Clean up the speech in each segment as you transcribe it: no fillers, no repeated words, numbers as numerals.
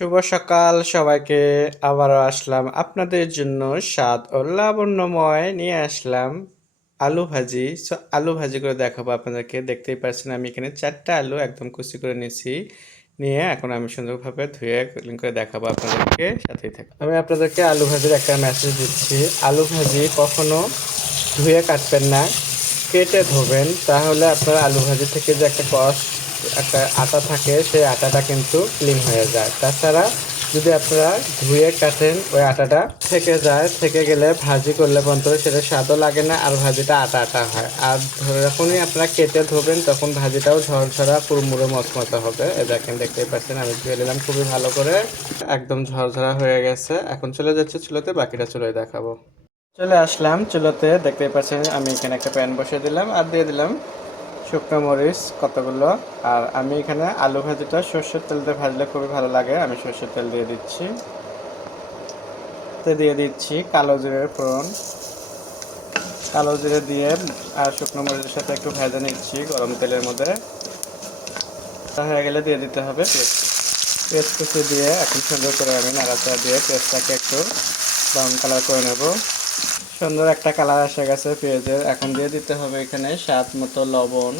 শুভ সকাল সবাইকে। আবারও আসলাম আপনাদের জন্য স্বাদ ও লাবণ্যময় নিয়ে আসলাম আলু ভাজি। আলু ভাজি করে দেখাবো আপনাদেরকে। দেখতেই পাচ্ছেন আমি এখানে 4টা আলু একদম কুচি করে নিয়েছি। নিয়ে এখন আমি সুন্দরভাবে ধুয়ে ক্লিন করে দেখাবো আপনাদেরকে, সাথেই থাকবে। আমি আপনাদেরকে আলু ভাজির একটা মেসেজ দিচ্ছি। আলু ভাজি কখনো ধুয়ে কাটবেন না, কেটে ধোবেন, তাহলে আপনার আলু ভাজি থেকে যে একটা আটা থাকে, সেই আটাটা কিন্তু ক্লিন হয়ে যায়। তাছাড়া যদি আপনারা ধুয়ে কাটেন, ওই আটাটা থেকে যায়, থেকে গেলে ভাজি করলে পর্যন্ত সেটা স্বাদও লাগে না, আর ভাজিটা আটা আটা হয়। আর যখনই আপনারা কেটে ধোবেন তখন ভাজিটাও ঝরঝরা কুড়মুড়ে মচমচে হবে। এ দেখেন, দেখতেই পাচ্ছেন আমি ধুয়ে নিলাম খুবই ভালো করে, একদম ঝরঝরা হয়ে গেছে। এখন চলে যাচ্ছে চুলোতে, বাকিটা চুলোয় দেখাবো। চলে আসলাম চুলোতে, দেখতেই পাচ্ছেন আমি এখানে একটা প্যান বসিয়ে দিলাম আর দিয়ে দিলাম শুকনো মরিচ কতগুলো। আর আমি এখানে আলু ভাজিটা সর্ষের তেল দিয়ে ভাজলে খুবই ভালো লাগে, আমি সর্ষের তেল দিয়ে দিচ্ছি। দিয়ে দিচ্ছি কালো জিরের ফোড়ন। কালো জিরে দিয়ে আর শুকনো মরিচের সাথে একটু ভেজে নিচ্ছি গরম তেলের মধ্যে। হয়ে গেলে দিয়ে দিতে হবে পেঁয়াজ কুচি দিয়ে এখন সুন্দর করে আমি নাড়াচাড়া দিয়ে পেঁয়াজটাকে একটু ব্রাউন কালার করে নেব। সুন্দর একটা কালার এসে গেছে পেঁয়াজের। এখন দিয়ে দিতে হবে এখানে স্বাদ মতো লবণ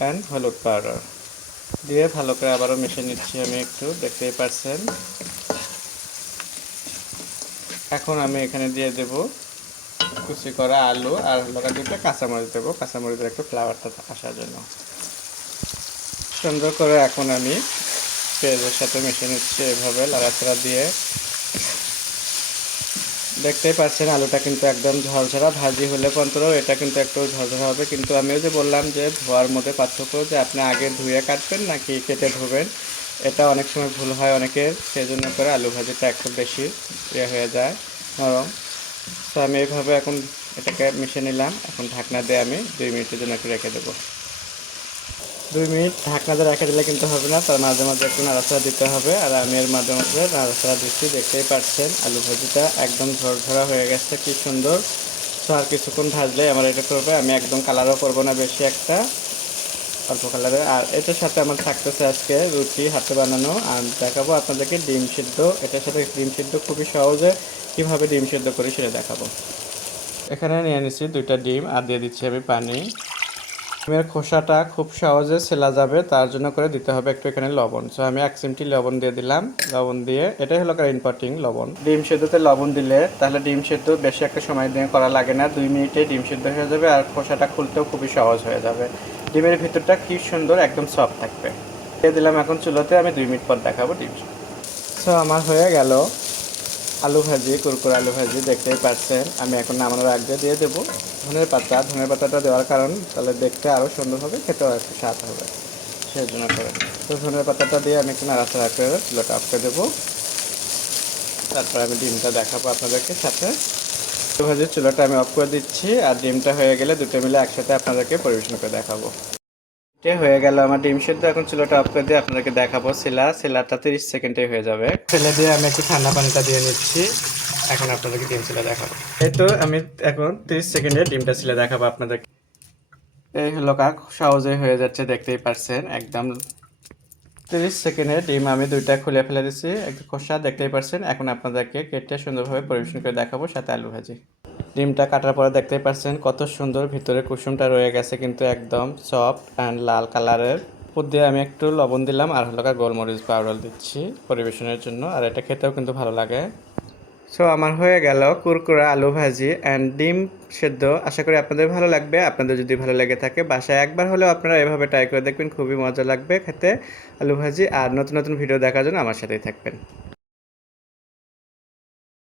অ্যান্ড হলুদ পাউডার দিয়ে ভালো করে আবারও মিশিয়ে নিচ্ছি আমি একটু, দেখতেই পাচ্ছেন। এখন আমি এখানে দিয়ে দেব কুচি করা আলু আর লঙ্কা, দুটো কাঁচামরিচ দেবো, কাঁচামরিচের একটু ফ্লেভারটা আসার জন্য। সুন্দর করে এখন আমি পেঁয়াজের সাথে মিশিয়ে নিচ্ছি এভাবে লাড়াচাড়া দিয়ে। দেখতেই পাচ্ছেন আলুটা কিন্তু একদম ঝরঝরা ভাজি হলে পর্যন্ত এটা কিন্তু একটু ঝরঝরা হবে। কিন্তু আমিও যে বললাম যে ধোয়ার মধ্যে পার্থক্য, যে আপনি আগে ধুয়ে কাটবেন নাকি কেটে ধোবেন, এটা অনেক সময় ভুল হয় অনেকের, সেই জন্য করে আলু ভাজিটা একটু বেশি হয়ে যায়, নরম। তো আমি এইভাবে এখন এটাকে মিশিয়ে নিলাম। এখন ঢাকনা দিয়ে আমি 2 মিনিটের জন্য একটু রেখে দেবো। 2 মিনিট ঢাকনা দিয়ে রেখে দিলে কিন্তু হবে না, তার মাঝে মাঝে একটু নাড়াচাড়া দিতে হবে। আর আমি এর মাঝে মাঝে নাড়াচাড়া দিচ্ছি, দেখতেই পাচ্ছেন আলু ভাজিটা একদম ঝরঝরা হয়ে গেছে, কি সুন্দর। তো আর কিছুক্ষণ ভাজলে আমার এটা করবে, আমি একদম কালারও করবো না বেশি একটা, অল্প কালারে। আর এটার সাথে আমার থাকতেছে আজকে রুটি হাতে বানানো, আর দেখাবো আপনাদেরকে ডিম সিদ্ধ। এটার সাথে ডিম সিদ্ধ খুবই সহজে কীভাবে ডিম সিদ্ধ করি সেটা দেখাবো। এখানে নিয়ে নিচ্ছি 2টা ডিম আর দিয়ে দিচ্ছি আমি পানি। ডিমের খোসাটা খুব সহজে ছেলা যাবে, তার জন্য করে দিতে হবে একটু এখানে লবণ। সো আমি 1 চিমটি লবণ দিয়ে দিলাম। লবণ দিয়ে, এটাই হলো ইম্পর্টেন্ট লবণ। ডিম সেদ্ধতে লবণ দিলে তাহলে ডিম সেদ্ধ বেশি একটা সময় দিয়ে করা লাগে না, 2 মিনিটে ডিম সেদ্ধ হয়ে যাবে, আর খোসাটা খুলতেও খুবই সহজ হয়ে যাবে। ডিমের ভিতরটা কি সুন্দর একদম সফট থাকবে। দিয়ে দিলাম এখন চুলোতে, আমি 2 মিনিট পর দেখাবো ডিম। সো আমার হয়ে গেল আলু ভাজি, কুরকুরে আলু ভাজি, দেখতেই পাচ্ছেন। আমি এখন নামানোর আগে দিয়ে দেবো ধনের পাতা। ধনের পাতাটা দেওয়ার কারণ তাহলে দেখতে আরও সুন্দর হবে, খেতেও একটু স্বাদ হবে, সেই জন্য করে। তো ধনের পাতাটা দিয়ে আমি একটু নাড়াচাড়া করে চুলোটা অফ করে দেবো। তারপর আমি ডিমটা দেখাবো আপনাদেরকে সাথে। আলু ভাজির চুলাটা আমি অফ করে দিচ্ছি, আর ডিমটা হয়ে গেলে দুটো মিলে একসাথে আপনাদেরকে পরিবেশন করে দেখাবো। হয়ে গেল আমার ডিম সেদ্ধ। এখন চুলাটা অফ করে দিয়ে আপনাদেরকে দেখাবো সেলাটা 30 সেকেন্ডে হয়ে যাবে। ফেলে দিয়ে আমি একটু ঠান্ডা পানিটা দিয়ে নিচ্ছি। এখন আপনাদেরকে ডিম ছিলে দেখাবো। এই তো আমি এখন 30 সেকেন্ডে ডিমটা ছিলে দেখাবো আপনাদেরকে। এই হলো সহজে হয়ে যাচ্ছে, দেখতেই পাচ্ছেন একদম 30 সেকেন্ডে ডিম আমি 2টা খুলে ফেলে দিচ্ছি, একটু খোসা, দেখতেই পাচ্ছেন। এখন আপনাদেরকে কেটে সুন্দরভাবে পরিবেশন করে দেখাবো সাথে আলু ভাজি। ডিমটা কাটার পরে দেখতেই পাচ্ছেন কত সুন্দর ভিতরে কুসুমটা রয়ে গেছে, কিন্তু একদম সফট অ্যান্ড লাল কালারের। উপর দিয়ে আমি একটু লবণ দিলাম আর হলো গোলমরিচ পাউডার দিচ্ছি পরিবেশনের জন্য, আর এটা খেতেও কিন্তু ভালো লাগে। সো আমার হয়ে গেল কুরকুরা আলু ভাজি অ্যান্ড ডিম সেদ্ধ। আশা করি আপনাদের ভালো লাগবে। আপনাদের যদি ভালো লেগে থাকে বাসায় একবার হলেও আপনারা এভাবে ট্রাই করে দেখবেন, খুবই মজা লাগবে খেতে আলু ভাজি। আর নতুন নতুন ভিডিও দেখার জন্য আমার সাথেই থাকবেন।